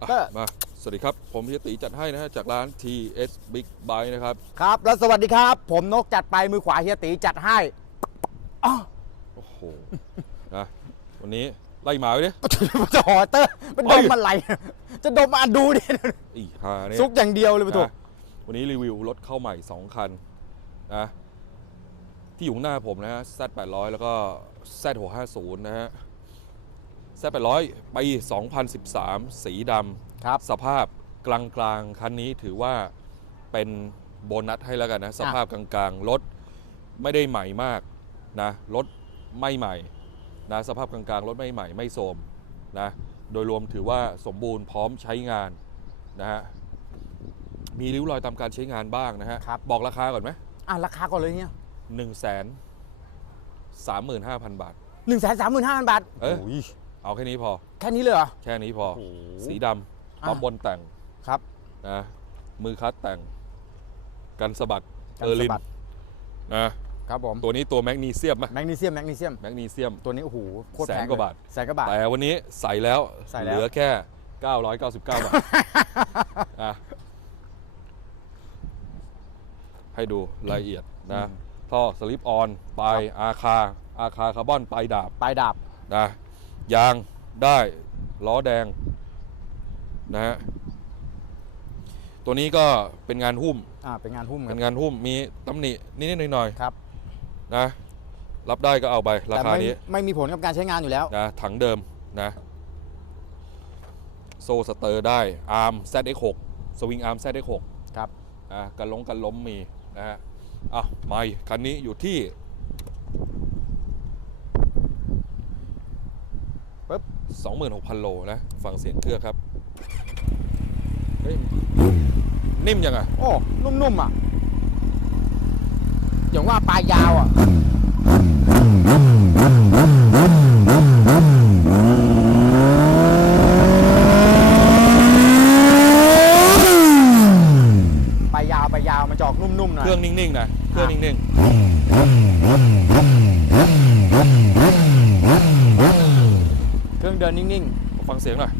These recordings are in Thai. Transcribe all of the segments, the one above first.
อะก็มา สวัสดีครับ ผมเฮียตีจัดให้นะฮะ จากร้าน TS Big Bike นะครับ ครับ แล้วสวัสดีครับ ผมนกจัดไปมือขวาเฮียตีจัดให้โอ้โห นะ วันนี้ไล่หมาไปดิ จะหอเตอร์มันดมเฮ้ยอะไร จะดมมาดูดิอีหาเนี่ยซุกอย่างเดียวเลยปะถูกนะวันนี้รีวิวรถเข้าใหม่ 2 คันนะ ที่อยู่ข้างหน้าผมนะฮะ Z800 แล้วก็ Z650 นะฮะ Z800 ปี 2013 สีดำครับ สภาพกลางๆ คันนี้ถือว่าเป็นโบนัสให้แล้วกันนะ สภาพกลางๆ รถไม่ได้ใหม่มากนะ รถไม่ใหม่นะ สภาพกลางๆ รถไม่ใหม่ไม่โทรมนะ โดยรวมถือว่าสมบูรณ์พร้อมใช้งานนะฮะ มีริ้วรอยตามการใช้งานบ้างนะฮะ ครับ บอกราคาก่อนไหมอะราคาก่อนเลยเนี่ยหนึ่งแสนสามหมื่นห้าพันบาท หนึ่งแสนสามหมื่นห้าพันบาท เอ้ยโย เอาแค่นี้พอ แค่นี้เลยเหรอ แค่นี้พอ โอ้โหสีดำท็อปอะบนแต่งครับนะมือคัดแต่ง กันสะบัดกันเออร์ลินสะบัดนะครับผม ตัวนี้ตัวแมกนีเซียมไหมแมกนีเซียมแมกนีเซียม แมกนีเซียม ตัวนี้โอ้โหโคตรแสนพงกว่าบาทแสนกว่าบาท แต่วันนี้ใส่แล้วใส่แล้ว เหลือแค่ 999 บาทอะให้ดูรายละเอียดนะท่อสลิปออนปลายอาคา อาคาคาร์บอนปลายดาบปลายดาบนะ ยางได้ล้อแดงนะฮะตัวนี้ก็เป็นงานหุ้มอ่าเป็นงานหุ้มคเป็รับนงานหุ้มมีตำหนินิดๆหน่อยครับๆนะรับได้ก็เอาไปราแต่คาไม่นี้ไม่มีผลกับการใช้งานอยู่แล้ว นะถังเดิมนะโซ่สเตอร์ได้อาร์ม ZX6 สวิงอาร์ม ZX6 ครับ นะกันลงกันล้มมีนะฮะอะไม่คันนี้อยู่ที่ ปึ๊บ 26,000 โลนะ ฟังเสียงเครื่องครับ เฮ้ย นิ่มยังไงโอ้ นุ่มๆอะอย่างว่าปลายยาวอะปลายยาวปลายยาวมันจะออกนุ่มๆหน่อยเครื่องนิ่งๆนะ เครื่องนิ่งเครื่องเดินนิ่งๆฟังเสียงหน่อย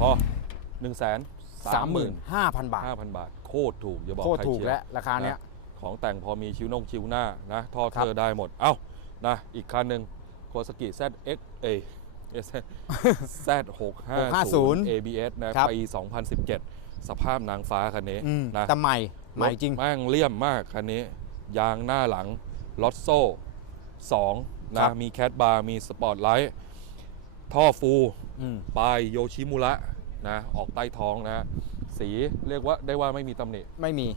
พอ1 3 5 0 0ๆ35,000บาท0บาท โคตรถูกอย่าบอกโคตรใครถูกเชียแล้วราคาเนี้ยนะของแต่งพอมีชิวนงชิวหน้านะท่อครัเธบอได้หมด เอ้านะอีกคันหนึ่งโคสกิ ZX เอย Z650 ABS นะครับปี2017 สภาพนางฟ้าคันนี้อืมนะแต่ใหม่ ใหม่จริง แม่งเลี่ยมมากคันนี้ ยางหน้าหลังลอตโซ่2ครันะบ มีแคทบาร์มีสปอร์ตไลท์ท่อฟูอืมปลายโยชิมุระนะออกใต้ท้องนะ สีเรียกว่าได้ว่าไม่มีตำหนิไม่มี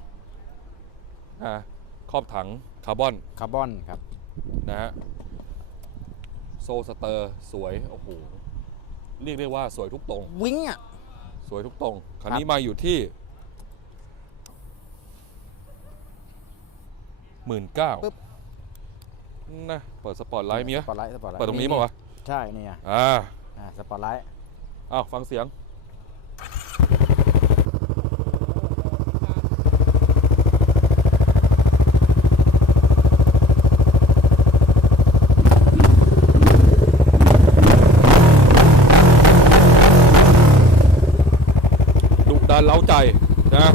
นะครอบถังคาร์บอน คาร์บอนครับ นะฮะโซสเตอร์สวย โอ้โห เรียกได้ว่าสวยทุกตรง วิ้งอะ สวยทุกตรง คันครับนี้มาอยู่ที่ หมื่นเก้านะเปิดสปอร์ตไลท์มีไหมสปอตไลท์สปอตไลท์เปิดตรงนี้มั้าวะใช่นี่ไงอ่าอ่าสปอตไลท์อ้าวฟังเสียง ดุดันเล้าใจนะ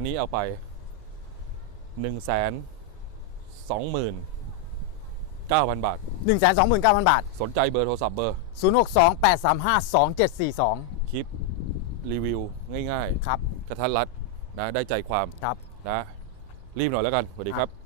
นนี้เอาไป1นึ่งแสนสองหมื่นเก้าพันบาทหนึ่งแสนสองหมื่นเก้าพันบาท สนใจเบอร์โทรศัพท์เบอร์ศูนย์หกสองแปดสามห้าสองเจ็ดสี่สองคลิปรีวิวง่ายครับๆกระทันรัดนะได้ใจความครับนะรีบหน่อยแล้วกัน สวัสดีครับ